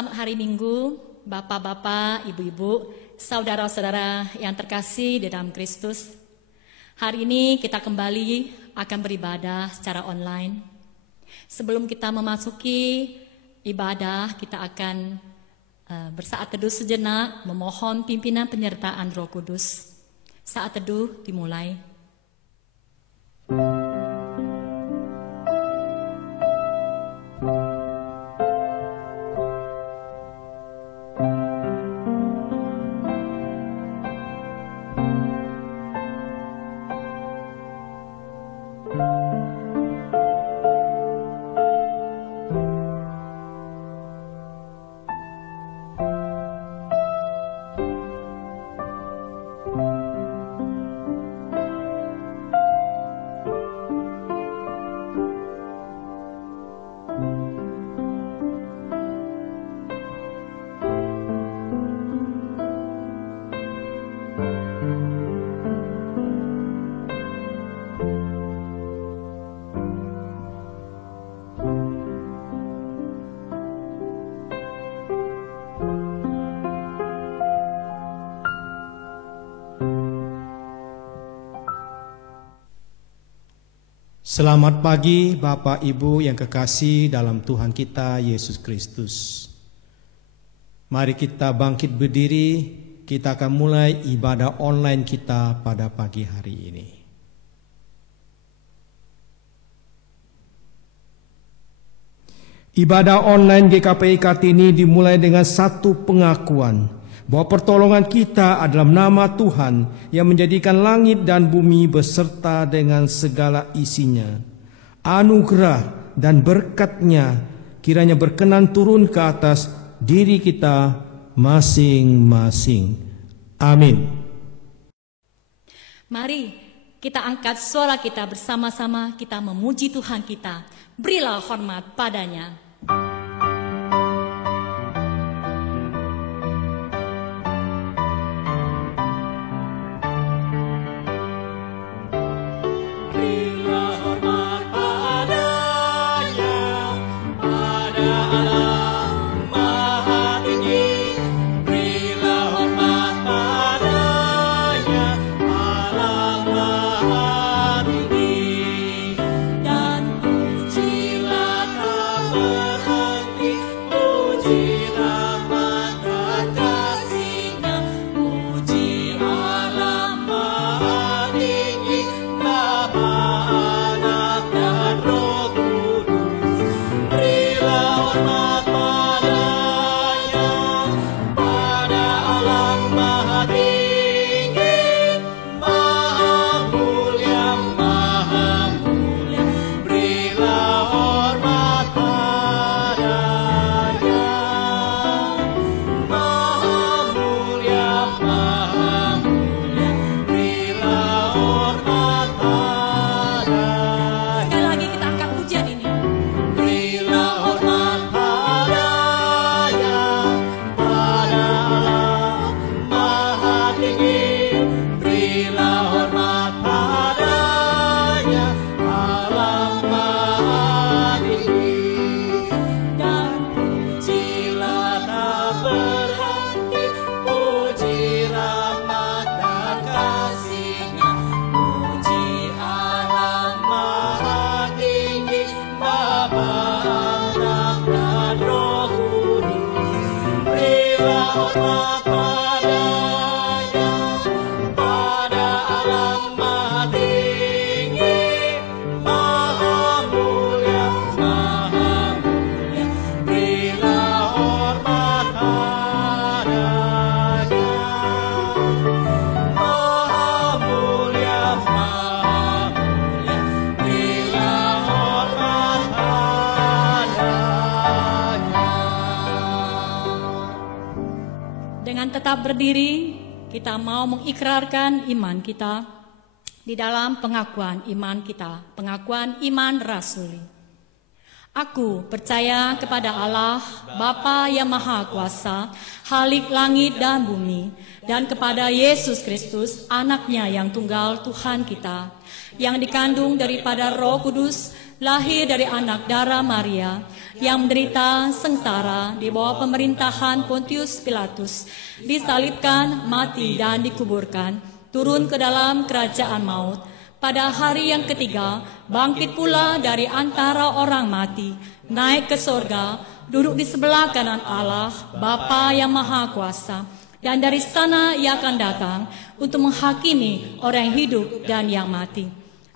Selamat hari Minggu, Bapak-bapak, Ibu-ibu, saudara-saudara yang terkasih di dalam Kristus. Hari ini kita kembali akan beribadah secara online. Sebelum kita memasuki ibadah, kita akan bersaat teduh sejenak, memohon pimpinan penyertaan Roh Kudus. Saat teduh dimulai. Selamat pagi Bapak Ibu yang kekasih dalam Tuhan kita Yesus Kristus. Mari kita bangkit berdiri, kita akan mulai ibadah online kita pada pagi hari ini. Ibadah online GKPI Kartini dimulai dengan satu pengakuan bahwa pertolongan kita adalah nama Tuhan yang menjadikan langit dan bumi beserta dengan segala isinya. Anugerah dan berkat-Nya kiranya berkenan turun ke atas diri kita masing-masing. Amin. Mari kita angkat suara kita bersama-sama, kita memuji Tuhan kita. Berilah hormat padanya. Tetap berdiri, kita mau mengikrarkan iman kita di dalam pengakuan iman kita, pengakuan iman rasuli. Aku percaya kepada Allah, Bapa yang Maha Kuasa, Khalik langit dan bumi, dan kepada Yesus Kristus, Anak-Nya yang tunggal Tuhan kita, yang dikandung daripada Roh Kudus, lahir dari anak darah Maria, yang menderita sengsara di bawah pemerintahan Pontius Pilatus, disalibkan, mati dan dikuburkan, turun ke dalam kerajaan maut. Pada hari yang ketiga, bangkit pula dari antara orang mati, naik ke sorga, duduk di sebelah kanan Allah, Bapa yang Maha Kuasa. Dan dari sana ia akan datang untuk menghakimi orang yang hidup dan yang mati.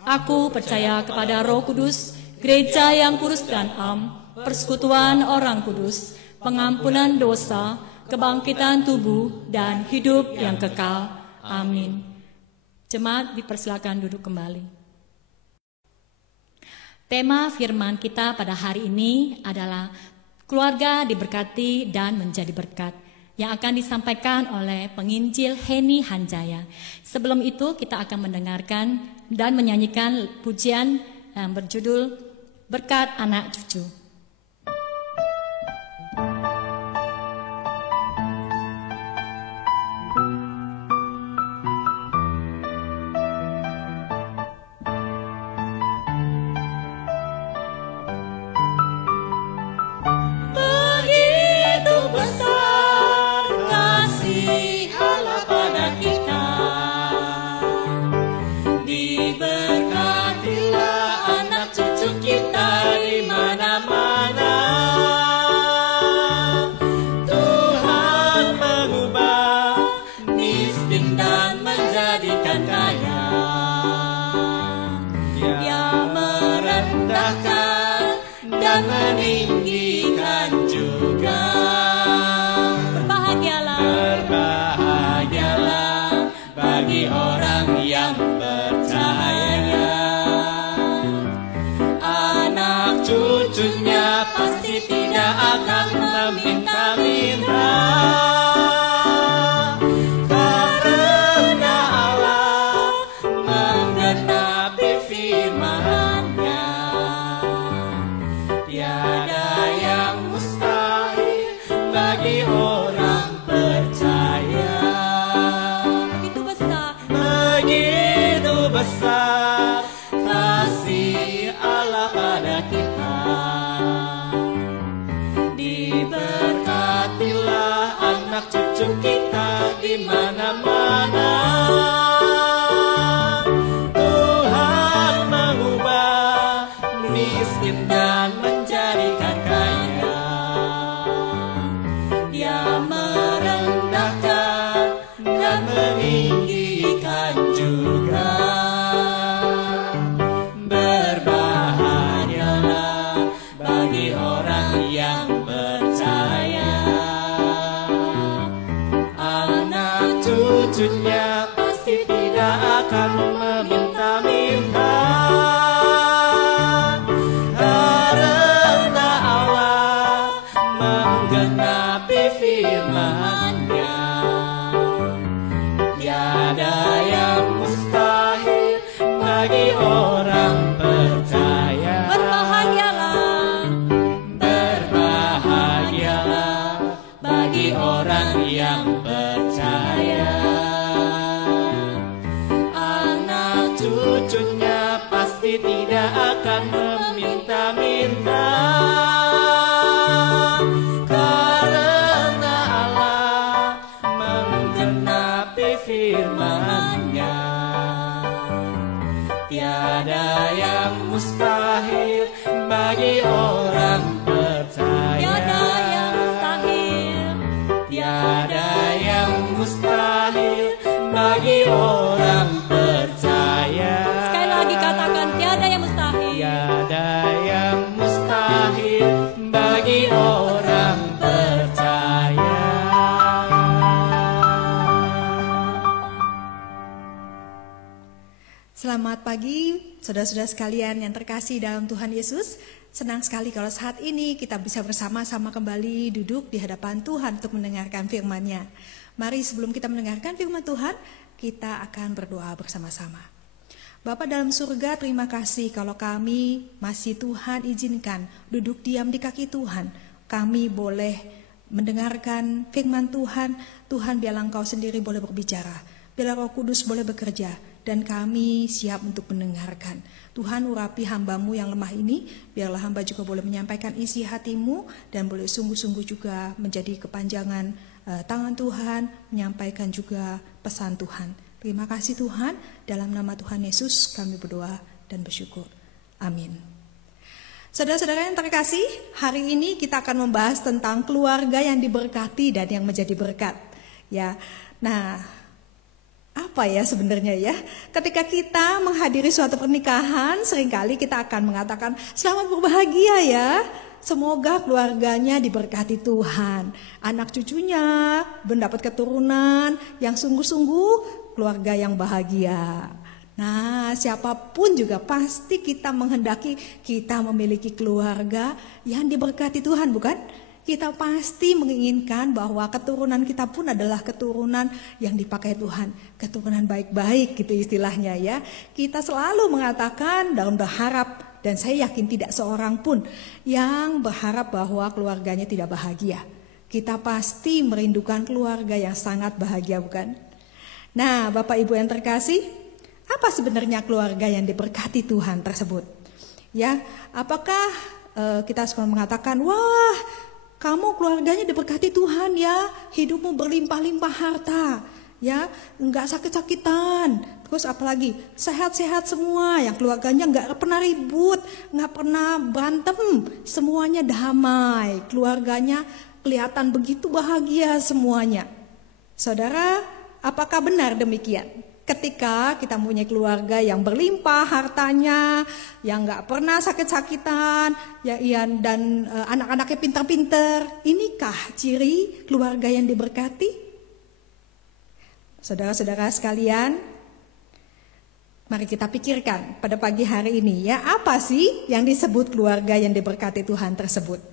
Aku percaya kepada Roh Kudus, gereja yang kudus dan am, persekutuan orang kudus, pengampunan dosa, kebangkitan tubuh, dan hidup yang kekal. Amin. Jemaat dipersilakan duduk kembali. Tema firman kita pada hari ini adalah keluarga diberkati dan menjadi berkat, yang akan disampaikan oleh penginjil Heni Hanjaya. Sebelum itu kita akan mendengarkan dan menyanyikan pujian yang berjudul Berkat Anak Cucu. Selamat pagi, saudara-saudara sekalian yang terkasih dalam Tuhan Yesus. Senang sekali kalau saat ini kita bisa bersama-sama kembali duduk di hadapan Tuhan untuk mendengarkan firman-Nya. Mari sebelum kita mendengarkan firman Tuhan, kita akan berdoa bersama-sama. Bapa dalam surga, terima kasih kalau kami masih Tuhan izinkan duduk diam di kaki Tuhan. Kami boleh mendengarkan firman Tuhan. Tuhan, biarlah Engkau sendiri boleh berbicara. Biarlah Roh Kudus boleh bekerja. dan kami siap untuk mendengarkan. Tuhan, urapi hamba-Mu yang lemah ini, biarlah hamba juga boleh menyampaikan isi hati-Mu dan boleh sungguh-sungguh juga menjadi kepanjangan tangan Tuhan, menyampaikan juga pesan Tuhan. Terima kasih Tuhan, dalam nama Tuhan Yesus kami berdoa dan bersyukur. Amin. Saudara-saudara yang terkasih, hari ini kita akan membahas tentang keluarga yang diberkati dan yang menjadi berkat. Ya, nah, apa ya sebenarnya ya? Ketika kita menghadiri suatu pernikahan, seringkali kita akan mengatakan selamat berbahagia ya. Semoga keluarganya diberkati Tuhan. Anak cucunya mendapat keturunan yang sungguh-sungguh keluarga yang bahagia. Nah, siapapun juga pasti kita menghendaki kita memiliki keluarga yang diberkati Tuhan, bukan? Kita pasti menginginkan bahwa keturunan kita pun adalah keturunan yang dipakai Tuhan, keturunan baik-baik gitu istilahnya ya. Kita selalu mengatakan dan berharap, dan saya yakin tidak seorang pun yang berharap bahwa keluarganya tidak bahagia. Kita pasti merindukan keluarga yang sangat bahagia, bukan? Nah, Bapak Ibu yang terkasih, apa sebenarnya keluarga yang diberkati Tuhan tersebut? Ya, apakah kita suka mengatakan, wah, kamu keluarganya diberkati Tuhan ya, hidupmu berlimpah-limpah harta, ya, enggak sakit-sakitan, terus apalagi sehat-sehat semua, yang keluarganya enggak pernah ribut, enggak pernah berantem, semuanya damai, keluarganya kelihatan begitu bahagia semuanya. Saudara, apakah benar demikian? Ketika kita mempunyai keluarga yang berlimpah hartanya, yang gak pernah sakit-sakitan, ya, dan anak-anaknya pintar-pintar, inikah ciri keluarga yang diberkati? Saudara-saudara sekalian, mari kita pikirkan pada pagi hari ini ya, apa sih yang disebut keluarga yang diberkati Tuhan tersebut?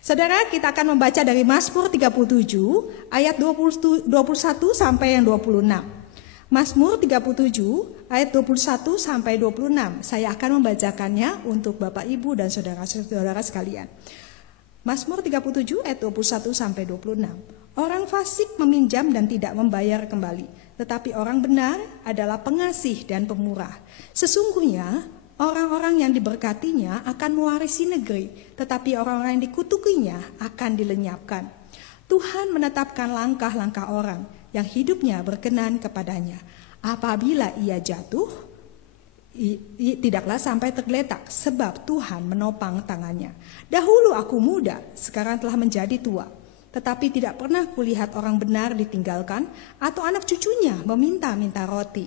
Saudara, kita akan membaca dari Mazmur 37 ayat 21 sampai yang 26. Mazmur 37 ayat 21 sampai 26. Saya akan membacakannya untuk Bapak Ibu dan saudara-saudara sekalian. Mazmur 37 ayat 21 sampai 26. Orang fasik meminjam dan tidak membayar kembali, tetapi orang benar adalah pengasih dan pemurah. Sesungguhnya orang-orang yang diberkatinya akan mewarisi negeri, tetapi orang-orang yang dikutukinya akan dilenyapkan. Tuhan menetapkan langkah-langkah orang yang hidupnya berkenan kepadanya. Apabila ia jatuh, tidaklah sampai tergeletak, sebab Tuhan menopang tangannya. Dahulu aku muda, sekarang telah menjadi tua, tetapi tidak pernah kulihat orang benar ditinggalkan, atau anak cucunya meminta-minta roti.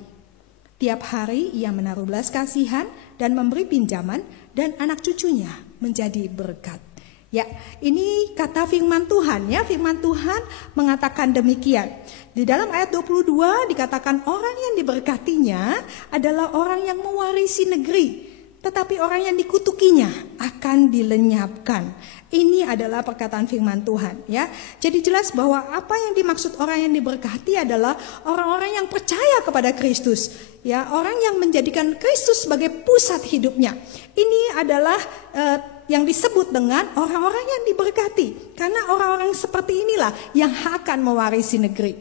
Tiap hari ia menaruh belas kasihan dan memberi pinjaman, dan anak cucunya menjadi berkat. Ya, ini kata firman Tuhan ya, firman Tuhan mengatakan demikian. Di dalam ayat 22 dikatakan orang yang diberkatinya adalah orang yang mewarisi negeri, tetapi orang yang dikutukinya akan dilenyapkan. Ini adalah perkataan firman Tuhan ya. Jadi jelas bahwa apa yang dimaksud orang yang diberkati adalah orang-orang yang percaya kepada Kristus. Ya, orang yang menjadikan Kristus sebagai pusat hidupnya. Ini adalah yang disebut dengan orang-orang yang diberkati. Karena orang-orang seperti inilah yang akan mewarisi negeri.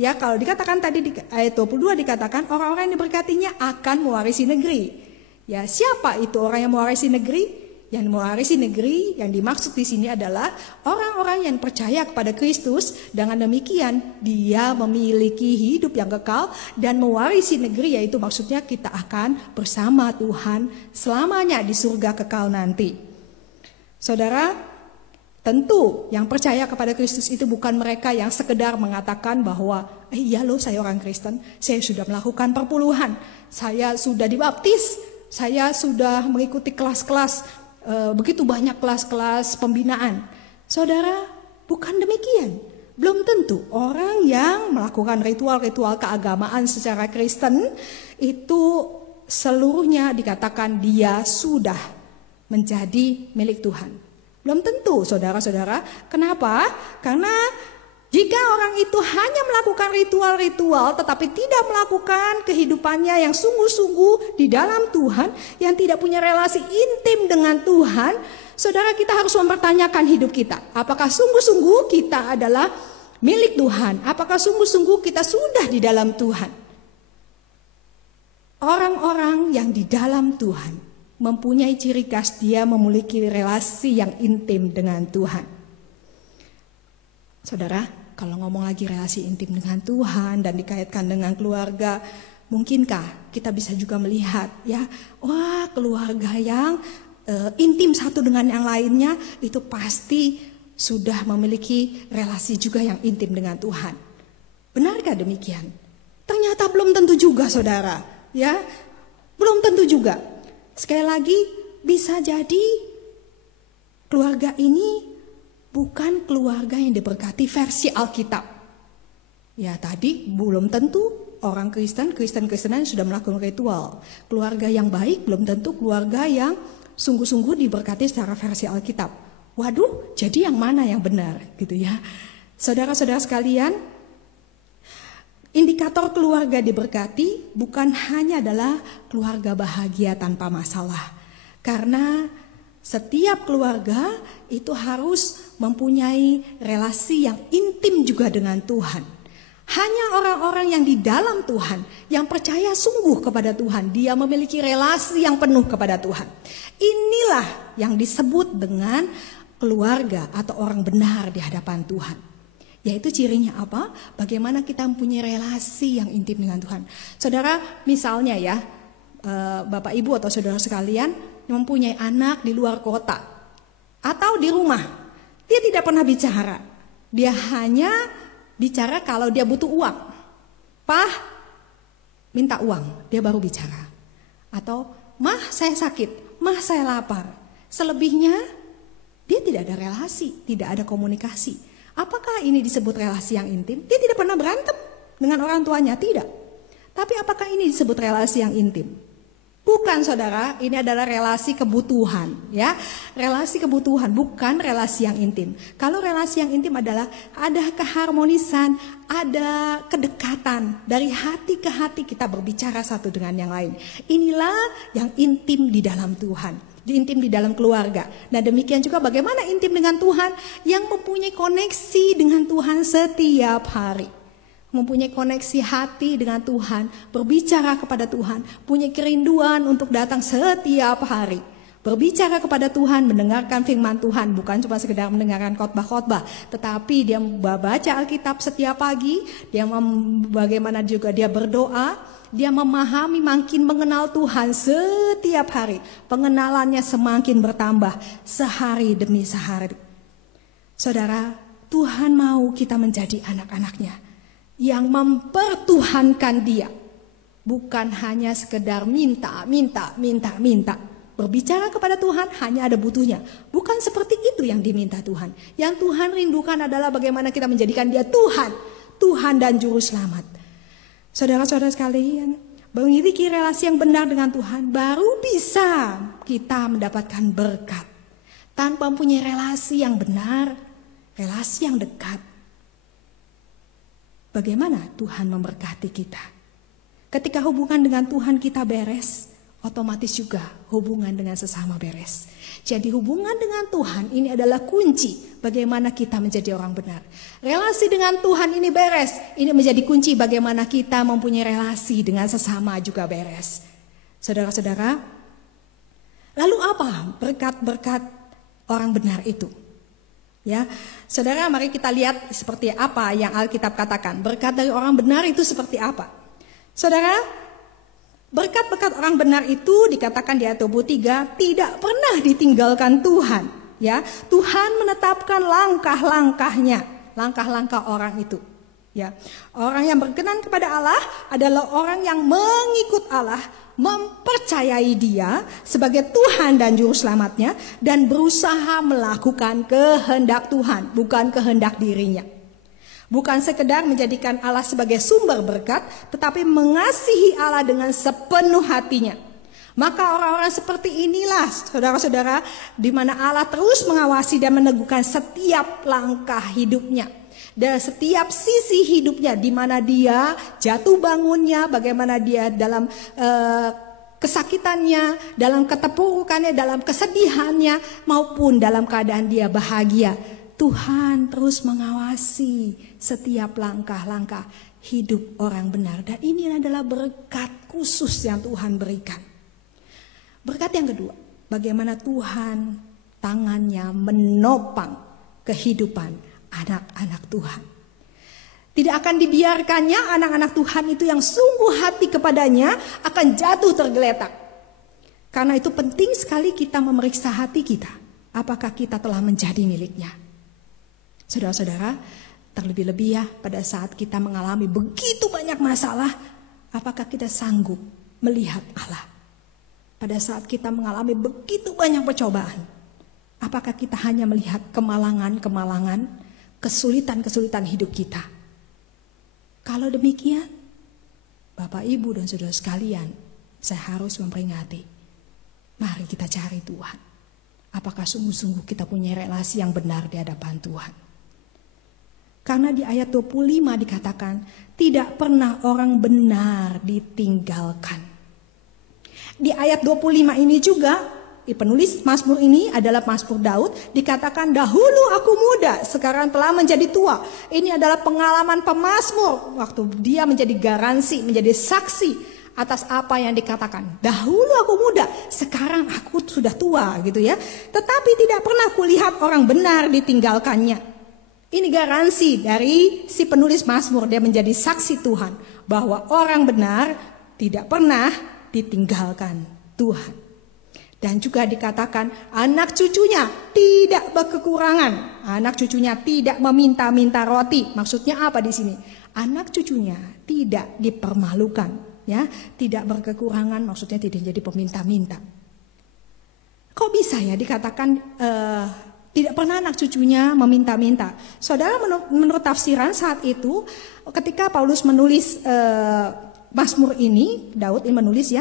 Ya, kalau dikatakan tadi di ayat 22 dikatakan orang-orang yang diberkatinya akan mewarisi negeri. Ya, siapa itu orang yang mewarisi negeri? Yang mewarisi negeri yang dimaksud di sini adalah orang-orang yang percaya kepada Kristus. Dengan demikian dia memiliki hidup yang kekal dan mewarisi negeri, yaitu maksudnya kita akan bersama Tuhan selamanya di surga kekal nanti. Saudara, tentu yang percaya kepada Kristus itu bukan mereka yang sekedar mengatakan bahwa iya loh saya orang Kristen, saya sudah melakukan perpuluhan, saya sudah dibaptis, saya sudah mengikuti kelas-kelas, begitu banyak kelas-kelas pembinaan. Saudara, bukan demikian. Belum tentu orang yang melakukan ritual-ritual keagamaan secara Kristen itu seluruhnya dikatakan dia sudah menjadi milik Tuhan. Belum tentu, saudara-saudara. Kenapa? Karena jika orang itu hanya melakukan ritual-ritual tetapi tidak melakukan kehidupannya yang sungguh-sungguh di dalam Tuhan, yang tidak punya relasi intim dengan Tuhan, saudara, kita harus mempertanyakan hidup kita. Apakah sungguh-sungguh kita adalah milik Tuhan? Apakah sungguh-sungguh kita sudah di dalam Tuhan? Orang-orang yang di dalam Tuhan mempunyai ciri khas dia memiliki relasi yang intim dengan Tuhan. Saudara, kalau ngomong lagi relasi intim dengan Tuhan dan dikaitkan dengan keluarga, mungkinkah kita bisa juga melihat ya, wah keluarga yang intim satu dengan yang lainnya itu pasti sudah memiliki relasi juga yang intim dengan Tuhan. Benarkah demikian? Ternyata belum tentu juga, saudara. Ya, belum tentu juga. Sekali lagi, bisa jadi keluarga ini bukan keluarga yang diberkati versi Alkitab. Ya, tadi belum tentu orang Kristen-Kristenan sudah melakukan ritual. Keluarga yang baik belum tentu keluarga yang sungguh-sungguh diberkati secara versi Alkitab. Waduh, jadi yang mana yang benar gitu ya. Saudara-saudara sekalian, indikator keluarga diberkati bukan hanya adalah keluarga bahagia tanpa masalah. Karena setiap keluarga itu harus mempunyai relasi yang intim juga dengan Tuhan. Hanya orang-orang yang di dalam Tuhan, yang percaya sungguh kepada Tuhan, dia memiliki relasi yang penuh kepada Tuhan. Inilah yang disebut dengan keluarga atau orang benar di hadapan Tuhan. Yaitu cirinya apa? Bagaimana kita mempunyai relasi yang intim dengan Tuhan. Saudara, misalnya ya, Bapak Ibu atau saudara sekalian mempunyai anak di luar kota atau di rumah. Dia tidak pernah bicara. Dia hanya bicara kalau dia butuh uang. Pah, minta uang, dia baru bicara. Atau, Mah saya sakit, Mah saya lapar. Selebihnya, dia tidak ada relasi, tidak ada komunikasi. Apakah ini disebut relasi yang intim? Dia tidak pernah berantem dengan orang tuanya, tidak. Tapi apakah ini disebut relasi yang intim? Bukan, saudara, ini adalah relasi kebutuhan, ya. Relasi kebutuhan, bukan relasi yang intim. Kalau relasi yang intim adalah ada keharmonisan, ada kedekatan dari hati ke hati kita berbicara satu dengan yang lain. Inilah yang intim di dalam Tuhan. Intim di dalam keluarga. Nah, demikian juga bagaimana intim dengan Tuhan yang mempunyai koneksi dengan Tuhan setiap hari. Mempunyai koneksi hati dengan Tuhan, berbicara kepada Tuhan, punya kerinduan untuk datang setiap hari. Berbicara kepada Tuhan, mendengarkan firman Tuhan, bukan cuma sekedar mendengarkan khotbah-khotbah, tetapi dia membaca Alkitab setiap pagi, dia bagaimana juga dia berdoa. Dia memahami, makin mengenal Tuhan setiap hari. Pengenalannya semakin bertambah sehari demi sehari. Saudara, Tuhan mau kita menjadi anak-anaknya yang mempertuhankan dia. Bukan hanya sekedar minta. Berbicara kepada Tuhan hanya ada butuhnya. Bukan seperti itu yang diminta Tuhan. Yang Tuhan rindukan adalah bagaimana kita menjadikan dia Tuhan dan Juru Selamat. Saudara-saudara sekalian, memiliki relasi yang benar dengan Tuhan, baru bisa kita mendapatkan berkat. Tanpa mempunyai relasi yang benar, relasi yang dekat, bagaimana Tuhan memberkati kita? Ketika hubungan dengan Tuhan kita beres, otomatis juga hubungan dengan sesama beres. Jadi hubungan dengan Tuhan ini adalah kunci bagaimana kita menjadi orang benar. Relasi dengan Tuhan ini beres, ini menjadi kunci bagaimana kita mempunyai relasi dengan sesama juga beres. Saudara-saudara, lalu apa berkat-berkat orang benar itu? Ya, saudara, mari kita lihat seperti apa yang Alkitab katakan. Berkat dari orang benar itu seperti apa? Saudara, berkat-berkat orang benar itu dikatakan di ayat 23 tidak pernah ditinggalkan Tuhan. Ya, Tuhan menetapkan langkah-langkahnya, langkah-langkah orang itu. Ya, orang yang berkenan kepada Allah adalah orang yang mengikut Allah, mempercayai Dia sebagai Tuhan dan Juru Selamatnya, dan berusaha melakukan kehendak Tuhan, bukan kehendak dirinya. Bukan sekedar menjadikan Allah sebagai sumber berkat, tetapi mengasihi Allah dengan sepenuh hatinya. Maka orang-orang seperti inilah, saudara-saudara, di mana Allah terus mengawasi dan meneguhkan setiap langkah hidupnya. Dan setiap sisi hidupnya, di mana dia jatuh bangunnya, bagaimana dia dalam kesakitannya, dalam keterpurukannya, dalam kesedihannya, maupun dalam keadaan dia bahagia. Tuhan terus mengawasi setiap langkah-langkah hidup orang benar. Dan ini adalah berkat khusus yang Tuhan berikan. Berkat yang kedua, bagaimana Tuhan tangannya menopang kehidupan anak-anak Tuhan. Tidak akan dibiarkannya anak-anak Tuhan itu yang sungguh hati kepadanya akan jatuh tergeletak. Karena itu penting sekali kita memeriksa hati kita. Apakah kita telah menjadi miliknya? Saudara-saudara, terlebih-lebih ya pada saat kita mengalami begitu banyak masalah, apakah kita sanggup melihat Allah? Pada saat kita mengalami begitu banyak percobaan, apakah kita hanya melihat kemalangan-kemalangan, kesulitan-kesulitan hidup kita? Kalau demikian, Bapak, Ibu, dan saudara sekalian, saya harus memperingati. Mari kita cari Tuhan. Apakah sungguh-sungguh kita punya relasi yang benar di hadapan Tuhan? Karena di ayat 25 dikatakan, tidak pernah orang benar ditinggalkan. Di ayat 25 ini juga, penulis Mazmur ini adalah Mazmur Daud, dikatakan dahulu aku muda, sekarang telah menjadi tua. Ini adalah pengalaman pemazmur waktu dia menjadi garansi, menjadi saksi atas apa yang dikatakan. Dahulu aku muda, sekarang aku sudah tua gitu ya. Tetapi tidak pernah kulihat orang benar ditinggalkannya. Ini garansi dari si penulis Mazmur, dia menjadi saksi Tuhan bahwa orang benar tidak pernah ditinggalkan Tuhan. Dan juga dikatakan anak cucunya tidak berkekurangan. Anak cucunya tidak meminta-minta roti. Maksudnya apa di sini? Anak cucunya tidak dipermalukan, ya, tidak berkekurangan. Maksudnya tidak jadi peminta-minta. Kok bisa ya dikatakan tidak pernah anak cucunya meminta-minta? Saudara, menurut tafsiran saat itu, ketika Paulus menulis Mazmur ini, Daud ini menulis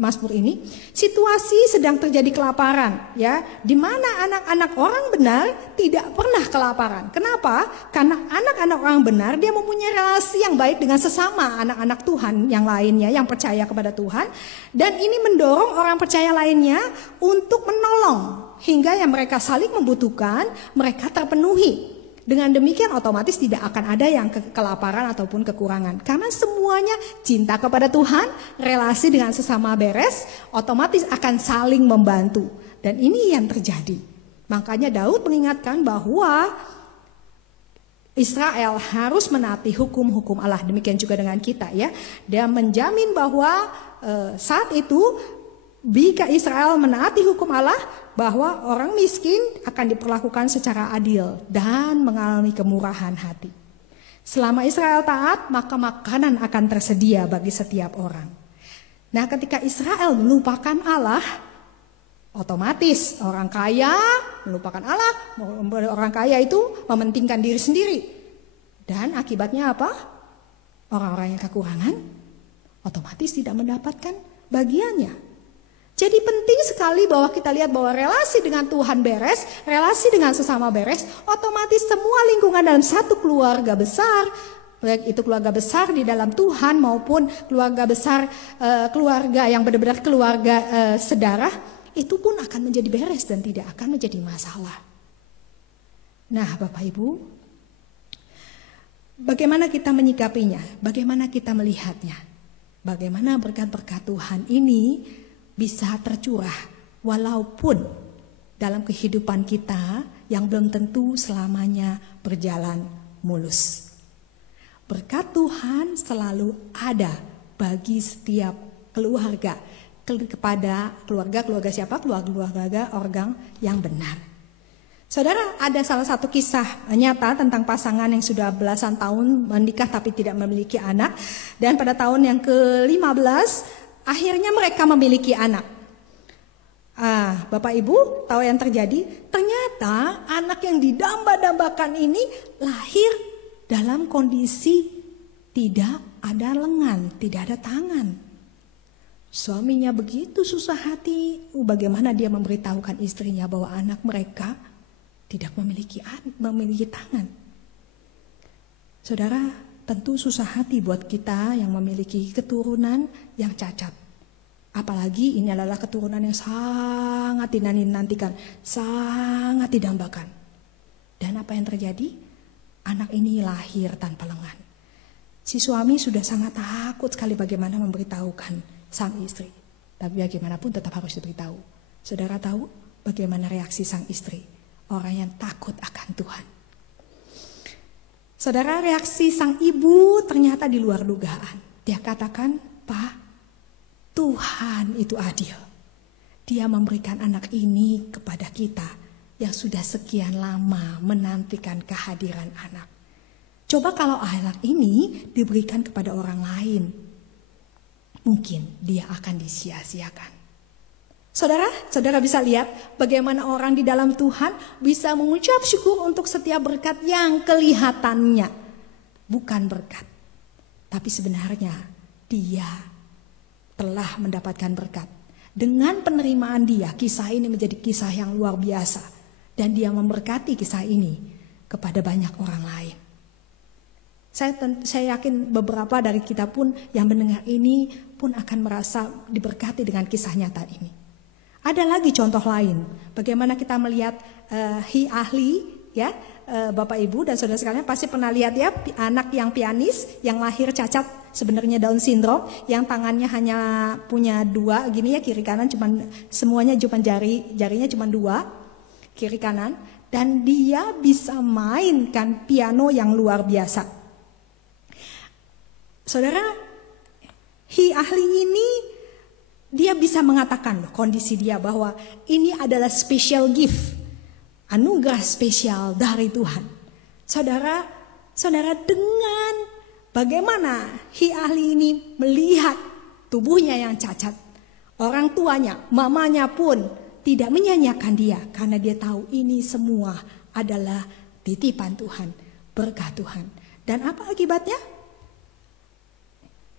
Mazmur ini, situasi sedang terjadi kelaparan, ya, di mana anak-anak orang benar tidak pernah kelaparan. Kenapa? Karena anak-anak orang benar dia mempunyai relasi yang baik dengan sesama anak-anak Tuhan yang lainnya yang percaya kepada Tuhan, dan ini mendorong orang percaya lainnya untuk menolong hingga yang mereka saling membutuhkan mereka terpenuhi. Dengan demikian otomatis tidak akan ada yang kelaparan ataupun kekurangan. Karena semuanya cinta kepada Tuhan, relasi dengan sesama beres, otomatis akan saling membantu. Dan ini yang terjadi. Makanya Daud mengingatkan bahwa Israel harus menaati hukum-hukum Allah. Demikian juga dengan kita, ya. Dia menjamin bahwa saat itu jika Israel menaati hukum Allah, bahwa orang miskin akan diperlakukan secara adil dan mengalami kemurahan hati. Selama Israel taat, maka makanan akan tersedia bagi setiap orang. Nah, ketika Israel melupakan Allah, otomatis orang kaya melupakan Allah. Orang kaya itu mementingkan diri sendiri. Dan akibatnya apa? Orang-orang yang kekurangan otomatis tidak mendapatkan bagiannya. Jadi penting sekali bahwa kita lihat bahwa relasi dengan Tuhan beres, relasi dengan sesama beres, otomatis semua lingkungan dalam satu keluarga besar, baik itu keluarga besar di dalam Tuhan maupun keluarga besar, keluarga yang benar-benar keluarga sedarah, itu pun akan menjadi beres dan tidak akan menjadi masalah. Nah, Bapak Ibu, bagaimana kita menyikapinya? Bagaimana kita melihatnya? Bagaimana berkat-berkat Tuhan ini bisa tercurah walaupun dalam kehidupan kita yang belum tentu selamanya berjalan mulus. Berkat Tuhan selalu ada bagi setiap keluarga, kepada keluarga siapa? Keluarga orang yang benar. Saudara, ada salah satu kisah nyata tentang pasangan yang sudah belasan tahun menikah tapi tidak memiliki anak, dan pada tahun yang ke-15 akhirnya mereka memiliki anak. Bapak Ibu tahu yang terjadi? Ternyata anak yang didamba-dambakan ini lahir dalam kondisi tidak ada lengan, tidak ada tangan. Suaminya begitu susah hati, bagaimana dia memberitahukan istrinya bahwa anak mereka tidak memiliki tangan. Saudara, tentu susah hati buat kita yang memiliki keturunan yang cacat. Apalagi ini adalah keturunan yang sangat dinanti-nantikan, sangat didambakan. Dan apa yang terjadi? Anak ini lahir tanpa lengan. Si suami sudah sangat takut sekali bagaimana memberitahukan sang istri. Tapi bagaimanapun tetap harus diberitahu. Saudara tahu bagaimana reaksi sang istri? Orang yang takut akan Tuhan. Saudara, reaksi sang ibu ternyata di luar dugaan. Dia katakan, "Pak, Tuhan itu adil. Dia memberikan anak ini kepada kita yang sudah sekian lama menantikan kehadiran anak. Coba kalau anak ini diberikan kepada orang lain, mungkin dia akan disia-siakan." Saudara bisa lihat bagaimana orang di dalam Tuhan bisa mengucap syukur untuk setiap berkat yang kelihatannya bukan berkat. Tapi sebenarnya dia telah mendapatkan berkat. Dengan penerimaan dia, kisah ini menjadi kisah yang luar biasa. Dan dia memberkati kisah ini kepada banyak orang lain. Saya yakin beberapa dari kita pun yang mendengar ini pun akan merasa diberkati dengan kisah nyata ini. Ada lagi contoh lain, bagaimana kita melihat Ahli, ya, Bapak Ibu dan saudara sekalian pasti pernah lihat ya, anak yang pianis yang lahir cacat, sebenarnya Down syndrome, yang tangannya hanya punya 2 gini ya, kiri kanan semuanya cuma jarinya cuma 2 kiri kanan, dan dia bisa mainkan piano yang luar biasa. Saudara, Ahli ini dia bisa mengatakan kondisi dia bahwa ini adalah special gift, anugerah spesial dari Tuhan. Saudara dengan bagaimana Ahli ini melihat tubuhnya yang cacat, orang tuanya, mamanya pun tidak menyanyiakan dia karena dia tahu ini semua adalah titipan Tuhan, berkat Tuhan. Dan apa akibatnya?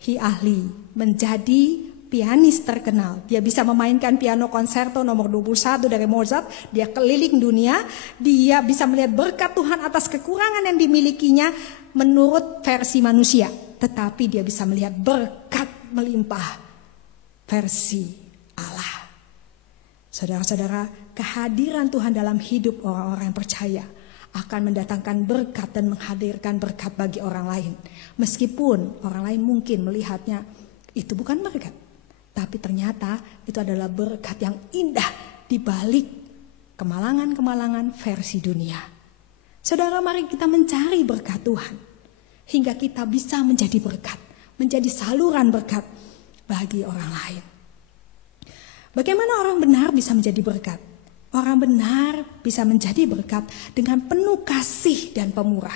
Ahli menjadi pianis terkenal. Dia bisa memainkan piano konserto nomor 21 dari Mozart. Dia keliling dunia. Dia bisa melihat berkat Tuhan atas kekurangan yang dimilikinya menurut versi manusia. Tetapi dia bisa melihat berkat melimpah versi Allah. Saudara-saudara, kehadiran Tuhan dalam hidup orang-orang yang percaya akan mendatangkan berkat dan menghadirkan berkat bagi orang lain. Meskipun orang lain mungkin melihatnya itu bukan berkat, tapi ternyata itu adalah berkat yang indah di balik kemalangan-kemalangan versi dunia. Saudara, mari kita mencari berkat Tuhan hingga kita bisa menjadi berkat, menjadi saluran berkat bagi orang lain. Bagaimana orang benar bisa menjadi berkat? Orang benar bisa menjadi berkat dengan penuh kasih dan pemurah.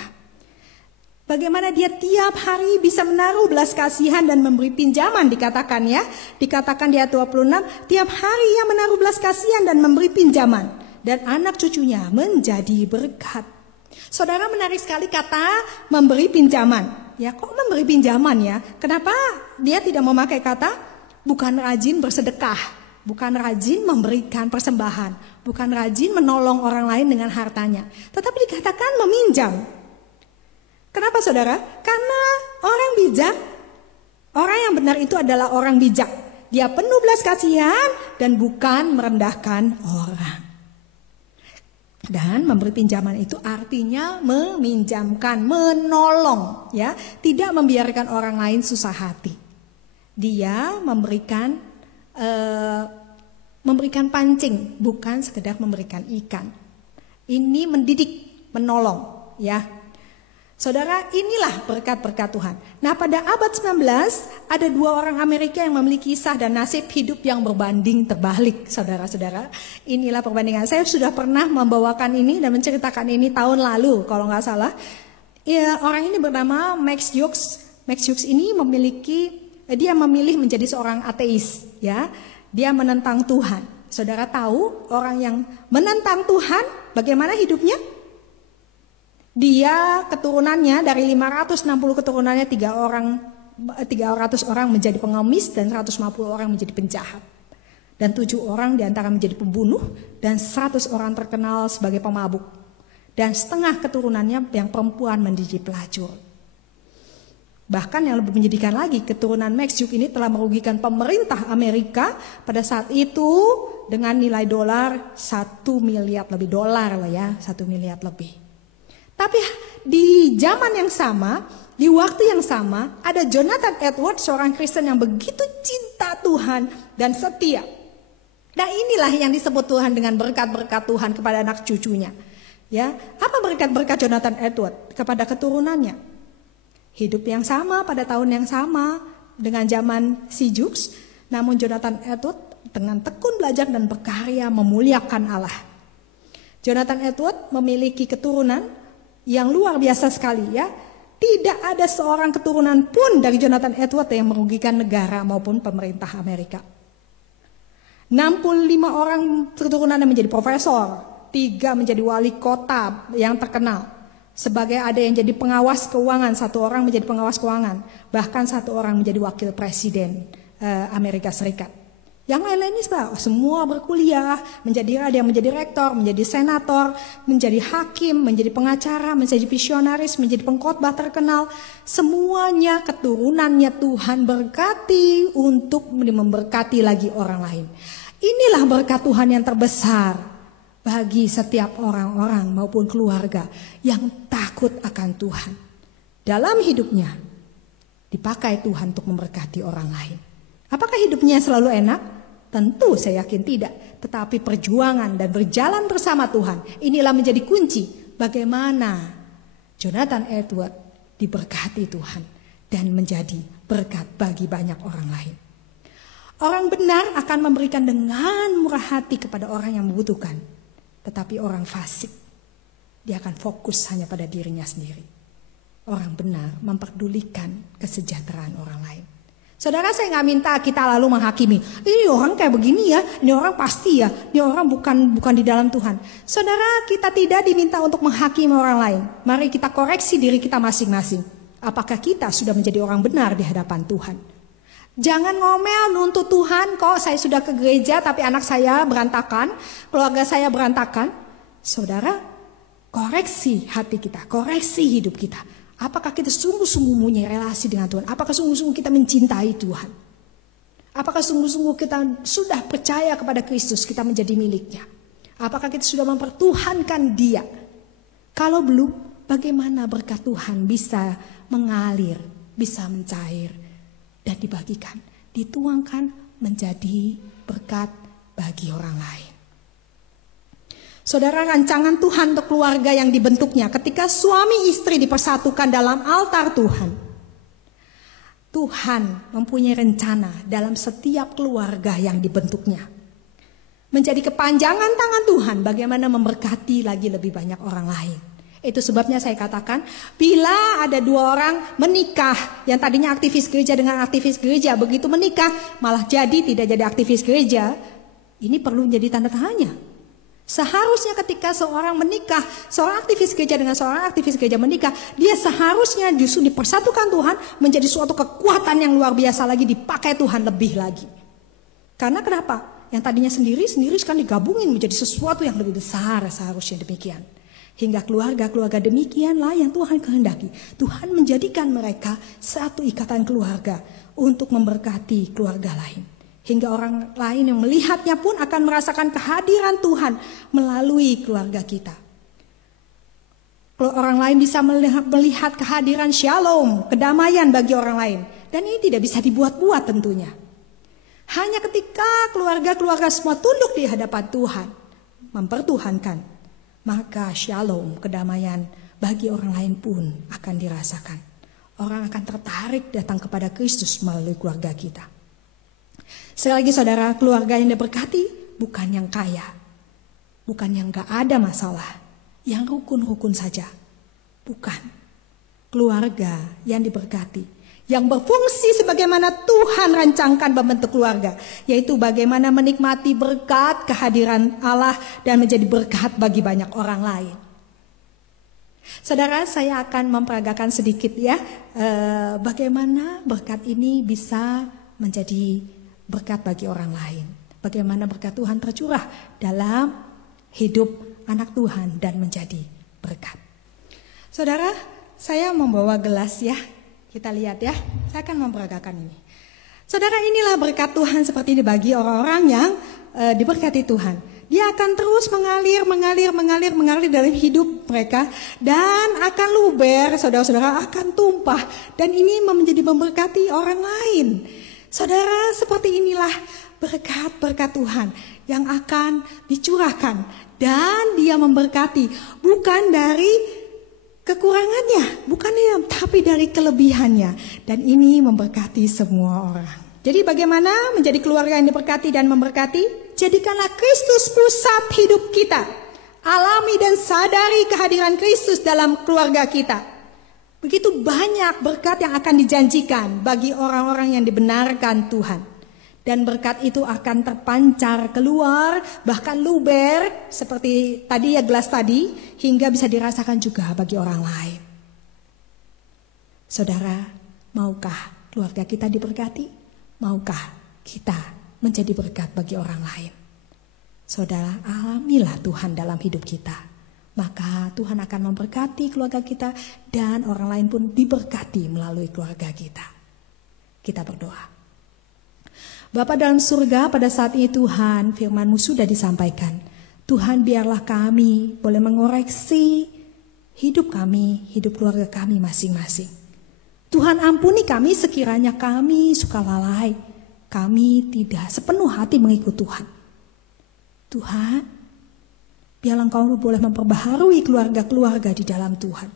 Bagaimana dia tiap hari bisa menaruh belas kasihan dan memberi pinjaman, dikatakan ya. Dikatakan di ayat 26, tiap hari ia menaruh belas kasihan dan memberi pinjaman. Dan anak cucunya menjadi berkat. Saudara, menarik sekali kata memberi pinjaman. Ya, kok memberi pinjaman ya? Kenapa dia tidak memakai kata bukan rajin bersedekah? Bukan rajin memberikan persembahan, bukan rajin menolong orang lain dengan hartanya, tetapi dikatakan meminjam. Kenapa saudara? Karena orang bijak, orang yang benar itu adalah orang bijak. Dia penuh belas kasihan dan bukan merendahkan orang. Dan memberi pinjaman itu artinya meminjamkan, menolong, ya, tidak membiarkan orang lain susah hati. Dia memberikan pancing, bukan sekedar memberikan ikan. Ini mendidik, menolong, ya. Saudara, inilah berkat-berkat Tuhan. Nah, pada abad 19 ada 2 orang Amerika yang memiliki kisah dan nasib hidup yang berbanding terbalik, saudara-saudara. Inilah perbandingan. Saya sudah pernah membawakan ini dan menceritakan ini tahun lalu, kalau nggak salah. Ya, orang ini bernama Max Hughes. Max Hughes ini dia memilih menjadi seorang ateis, ya. Dia menentang Tuhan. Saudara tahu orang yang menentang Tuhan bagaimana hidupnya? Dia keturunannya dari 560 keturunannya 300 orang menjadi pengemis dan 150 orang menjadi penjahat. Dan 7 orang diantara menjadi pembunuh dan 100 orang terkenal sebagai pemabuk. Dan setengah keturunannya yang perempuan menjadi pelacur. Bahkan yang lebih menyedihkan lagi, keturunan Max Hughes ini telah merugikan pemerintah Amerika pada saat itu dengan nilai dolar 1 miliar lebih, dolar lah ya, 1 miliar lebih. Tapi di zaman yang sama, di waktu yang sama, ada Jonathan Edwards, seorang Kristen yang begitu cinta Tuhan dan setia. Nah, inilah yang disebut Tuhan dengan berkat-berkat Tuhan kepada anak cucunya. Ya, apa berkat-berkat Jonathan Edwards kepada keturunannya? Hidup yang sama pada tahun yang sama dengan zaman si Jux, namun Jonathan Edwards dengan tekun belajar dan berkarya memuliakan Allah. Jonathan Edwards memiliki keturunan yang luar biasa sekali ya. Tidak ada seorang keturunan pun dari Jonathan Edwards yang merugikan negara maupun pemerintah Amerika. 65 orang keturunannya menjadi profesor, 3 menjadi wali kota yang terkenal. Sebagai ada yang jadi pengawas keuangan, 1 orang menjadi pengawas keuangan. Bahkan 1 orang menjadi wakil presiden Amerika Serikat. Yang lain-lain semua berkuliah, ada yang menjadi rektor, menjadi senator, menjadi hakim, menjadi pengacara, menjadi visionaris, menjadi pengkhotbah terkenal. Semuanya keturunannya Tuhan berkati untuk memberkati lagi orang lain. Inilah berkat Tuhan yang terbesar bagi setiap orang-orang maupun keluarga yang takut akan Tuhan. Dalam hidupnya dipakai Tuhan untuk memberkati orang lain. Apakah hidupnya selalu enak? Tentu saya yakin tidak. Tetapi perjuangan dan berjalan bersama Tuhan, inilah menjadi kunci bagaimana Jonathan Edwards diberkati Tuhan dan menjadi berkat bagi banyak orang lain. Orang benar akan memberikan dengan murah hati kepada orang yang membutuhkan. Tetapi orang fasik, dia akan fokus hanya pada dirinya sendiri. Orang benar memperdulikan kesejahteraan orang lain. Saudara, saya nggak minta kita lalu menghakimi. Ini orang kayak begini ya, ini orang pasti ya, ini orang bukan di dalam Tuhan. Saudara, kita tidak diminta untuk menghakimi orang lain. Mari kita koreksi diri kita masing-masing. Apakah kita sudah menjadi orang benar di hadapan Tuhan? Jangan ngomel nuntut Tuhan, kok saya sudah ke gereja tapi anak saya berantakan, keluarga saya berantakan. Saudara, koreksi hati kita, koreksi hidup kita. Apakah kita sungguh-sungguh punya relasi dengan Tuhan? Apakah sungguh-sungguh kita mencintai Tuhan? Apakah sungguh-sungguh kita sudah percaya kepada Kristus, kita menjadi miliknya? Apakah kita sudah mempertuhankan Dia? Kalau belum, bagaimana berkat Tuhan bisa mengalir, bisa mencair, dan dibagikan, dituangkan menjadi berkat bagi orang lain. Saudara, rancangan Tuhan untuk keluarga yang dibentuknya ketika suami istri dipersatukan dalam altar Tuhan. Tuhan mempunyai rencana dalam setiap keluarga yang dibentuknya. Menjadi kepanjangan tangan Tuhan bagaimana memberkati lagi lebih banyak orang lain. Itu sebabnya saya katakan, bila ada 2 orang menikah, yang tadinya aktivis gereja dengan aktivis gereja, begitu menikah malah tidak jadi aktivis gereja, ini perlu menjadi tanda tanya. Seharusnya ketika seorang menikah, seorang aktivis gereja dengan seorang aktivis gereja menikah, dia seharusnya justru dipersatukan Tuhan menjadi suatu kekuatan yang luar biasa lagi, dipakai Tuhan lebih lagi. Karena kenapa? Yang tadinya sendiri sekarang digabungin menjadi sesuatu yang lebih besar, seharusnya demikian. Hingga keluarga-keluarga demikianlah yang Tuhan kehendaki. Tuhan menjadikan mereka satu ikatan keluarga untuk memberkati keluarga lain. Hingga orang lain yang melihatnya pun akan merasakan kehadiran Tuhan melalui keluarga kita. Kalau orang lain bisa melihat kehadiran shalom, kedamaian bagi orang lain. Dan ini tidak bisa dibuat-buat tentunya. Hanya ketika keluarga-keluarga semua tunduk di hadapan Tuhan, mempertuhankan, maka shalom, kedamaian bagi orang lain pun akan dirasakan. Orang akan tertarik datang kepada Kristus melalui keluarga kita. Sekali lagi saudara, keluarga yang diberkati bukan yang kaya, bukan yang gak ada masalah, yang rukun-rukun saja. Bukan. Keluarga yang diberkati, yang berfungsi sebagaimana Tuhan rancangkan membentuk keluarga, yaitu bagaimana menikmati berkat kehadiran Allah dan menjadi berkat bagi banyak orang lain. Saudara, saya akan memperagakan sedikit ya, bagaimana berkat ini bisa menjadi berkat bagi orang lain. Bagaimana berkat Tuhan tercurah dalam hidup anak Tuhan dan menjadi berkat. Saudara, saya membawa gelas ya. Kita lihat ya. Saya akan memperagakan ini. Saudara, inilah berkat Tuhan seperti ini bagi orang-orang yang diberkati Tuhan. Dia akan terus mengalir dalam hidup mereka dan akan luber, saudara-saudara, akan tumpah. Dan ini menjadi memberkati orang lain. Saudara, seperti inilah berkat-berkat Tuhan yang akan dicurahkan. Dan dia memberkati bukan dari kekurangannya, tapi dari kelebihannya. Dan ini memberkati semua orang. Jadi bagaimana menjadi keluarga yang diberkati dan memberkati? Jadikanlah Kristus pusat hidup kita. Alami dan sadari kehadiran Kristus dalam keluarga kita. Begitu banyak berkat yang akan dijanjikan bagi orang-orang yang dibenarkan Tuhan. Dan berkat itu akan terpancar keluar, bahkan luber, seperti tadi ya gelas tadi, hingga bisa dirasakan juga bagi orang lain. Saudara, maukah keluarga kita diberkati? Maukah kita menjadi berkat bagi orang lain? Saudara, alamilah Tuhan dalam hidup kita. Maka Tuhan akan memberkati keluarga kita dan orang lain pun diberkati melalui keluarga kita. Kita berdoa. Bapa dalam surga, pada saat ini Tuhan, firman-Mu sudah disampaikan. Tuhan, biarlah kami boleh mengoreksi hidup kami, hidup keluarga kami masing-masing. Tuhan, ampuni kami sekiranya kami suka lalai. Kami tidak sepenuh hati mengikut Tuhan. Tuhan, biarlah Engkau boleh memperbaharui keluarga-keluarga di dalam Tuhan.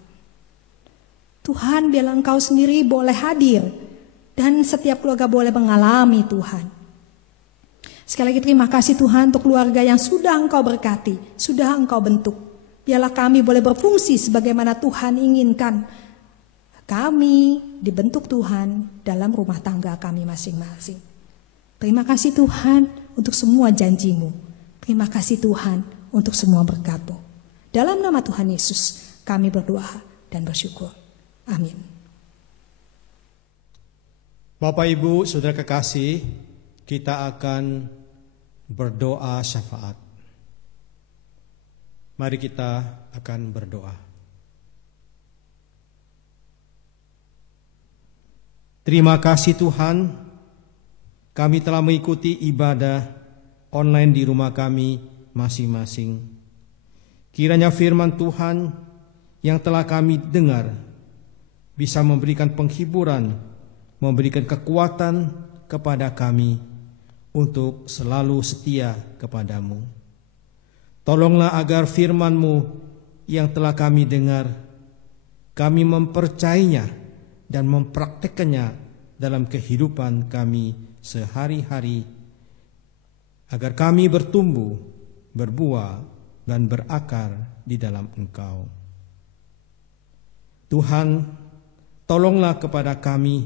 Tuhan, biarlah Engkau sendiri boleh hadir. Dan setiap keluarga boleh mengalami Tuhan. Sekali lagi terima kasih Tuhan untuk keluarga yang sudah Engkau berkati, sudah Engkau bentuk. Biarlah kami boleh berfungsi sebagaimana Tuhan inginkan. Kami dibentuk Tuhan dalam rumah tangga kami masing-masing. Terima kasih Tuhan untuk semua janji-Mu. Terima kasih Tuhan untuk semua berkat-Mu. Dalam nama Tuhan Yesus kami berdoa dan bersyukur. Amin. Bapak, Ibu, Saudara kekasih, kita akan berdoa syafaat. Mari kita akan berdoa. Terima kasih Tuhan, kami telah mengikuti ibadah online di rumah kami masing-masing. Kiranya firman Tuhan yang telah kami dengar bisa memberikan penghiburan, memberikan kekuatan kepada kami untuk selalu setia kepadamu. Tolonglah agar firman-Mu yang telah kami dengar, kami mempercayainya dan mempraktikkannya dalam kehidupan kami sehari-hari, agar kami bertumbuh, berbuah, dan berakar di dalam Engkau. Tuhan, tolonglah kepada kami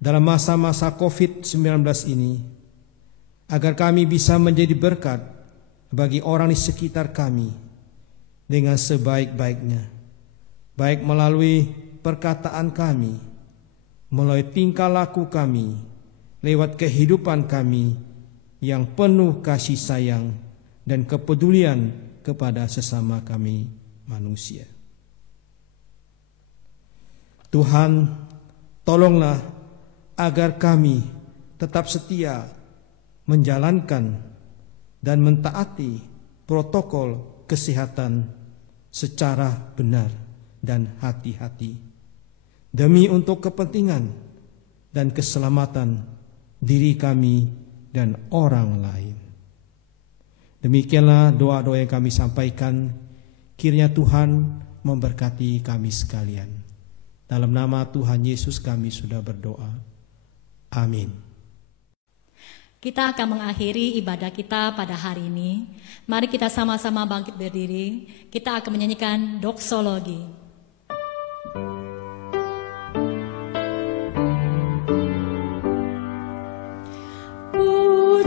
dalam masa-masa COVID-19 ini, agar kami bisa menjadi berkat bagi orang di sekitar kami dengan sebaik-baiknya, baik melalui perkataan kami, melalui tingkah laku kami, lewat kehidupan kami yang penuh kasih sayang dan kepedulian kepada sesama kami manusia. Tuhan, tolonglah agar kami tetap setia menjalankan dan mentaati protokol kesehatan secara benar dan hati-hati, demi untuk kepentingan dan keselamatan diri kami dan orang lain. Demikianlah doa-doa yang kami sampaikan. Kiranya Tuhan memberkati kami sekalian. Dalam nama Tuhan Yesus kami sudah berdoa. Amin. Kita akan mengakhiri ibadah kita pada hari ini. Mari kita sama-sama bangkit berdiri. Kita akan menyanyikan doksologi. Oh,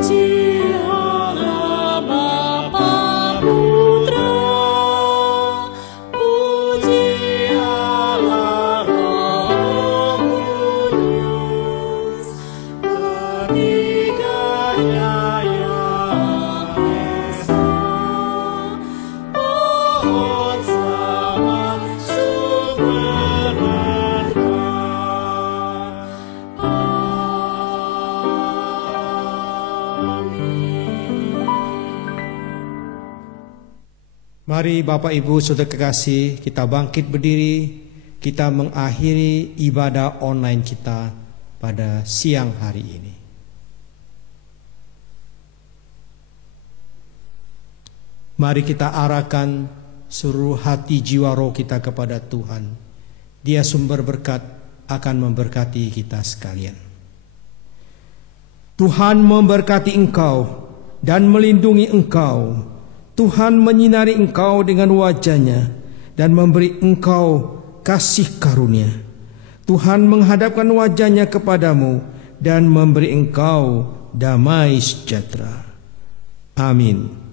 Mari Bapak Ibu Saudara kekasih, kita bangkit berdiri, kita mengakhiri ibadah online kita pada siang hari ini. Mari kita arahkan seluruh hati jiwa roh kita kepada Tuhan. Dia sumber berkat, akan memberkati kita sekalian. Tuhan memberkati engkau dan melindungi engkau. Tuhan menyinari engkau dengan wajah-Nya dan memberi engkau kasih karunia. Tuhan menghadapkan wajah-Nya kepadamu dan memberi engkau damai sejahtera. Amin.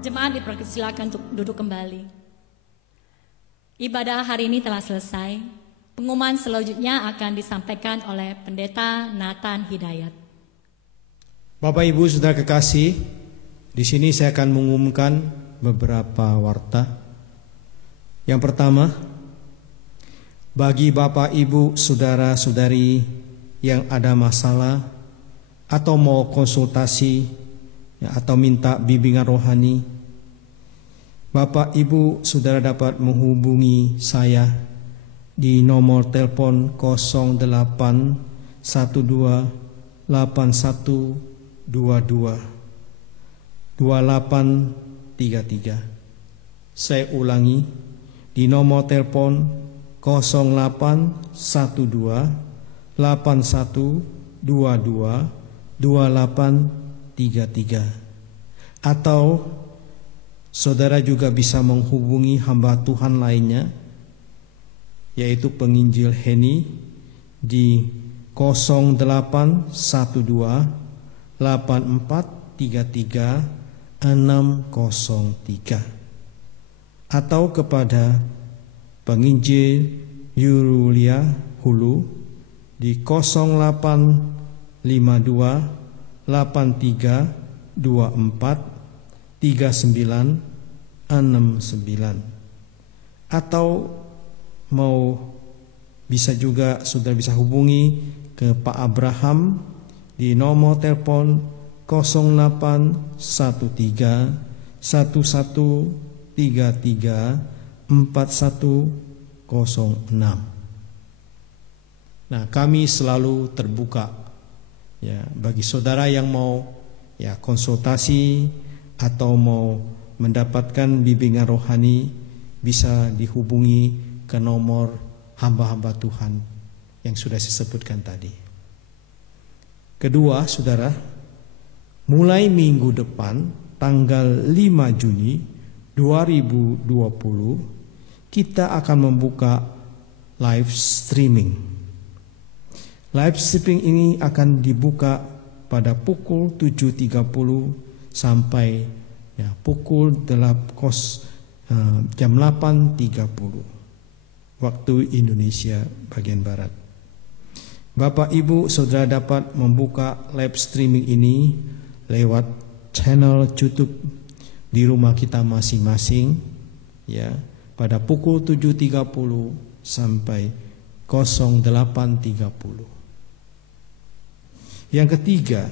Jemaat dipersilakan untuk duduk kembali. Ibadah hari ini telah selesai. Pengumuman selanjutnya akan disampaikan oleh Pendeta Nathan Hidayat. Bapak Ibu Saudara kekasih, di sini saya akan mengumumkan beberapa warta. Yang pertama, bagi Bapak Ibu Saudara-saudari yang ada masalah atau mau konsultasi atau minta bimbingan rohani, Bapak Ibu Saudara dapat menghubungi saya di nomor telepon 0812 8122 2833. Saya ulangi, di nomor telepon 0812 8122 2833. Atau saudara juga bisa menghubungi hamba Tuhan lainnya, yaitu penginjil Heni di 0812 8433 603, atau kepada penginjil Yulia Hulu di 0852 8324 3969, atau mau bisa juga saudara bisa hubungi ke Pak Abraham di nomor telepon 0813 1133 4106. Nah, kami selalu terbuka ya bagi saudara yang mau ya konsultasi atau mau mendapatkan bimbingan rohani, bisa dihubungi ke nomor hamba-hamba Tuhan yang sudah saya sebutkan tadi. Kedua, saudara, mulai minggu depan tanggal 5 Juni 2020 kita akan membuka live streaming. Live streaming ini akan dibuka pada pukul 7.30 sampai ya, pukul jam 8.30 waktu Indonesia bagian Barat. Bapak Ibu Saudara dapat membuka live streaming ini lewat channel YouTube di rumah kita masing-masing ya pada pukul 7.30 sampai 08.30. Yang ketiga,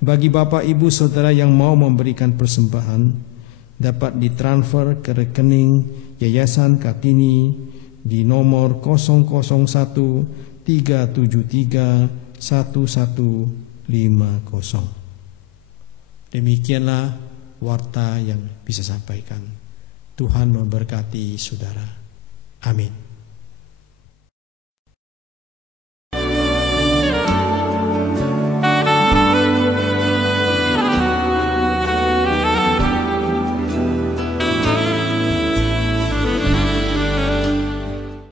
bagi Bapak Ibu Saudara yang mau memberikan persembahan dapat ditransfer ke rekening Yayasan Kartini di nomor 001 373 1150. Demikianlah warta yang bisa sampaikan. Tuhan memberkati saudara. Amin.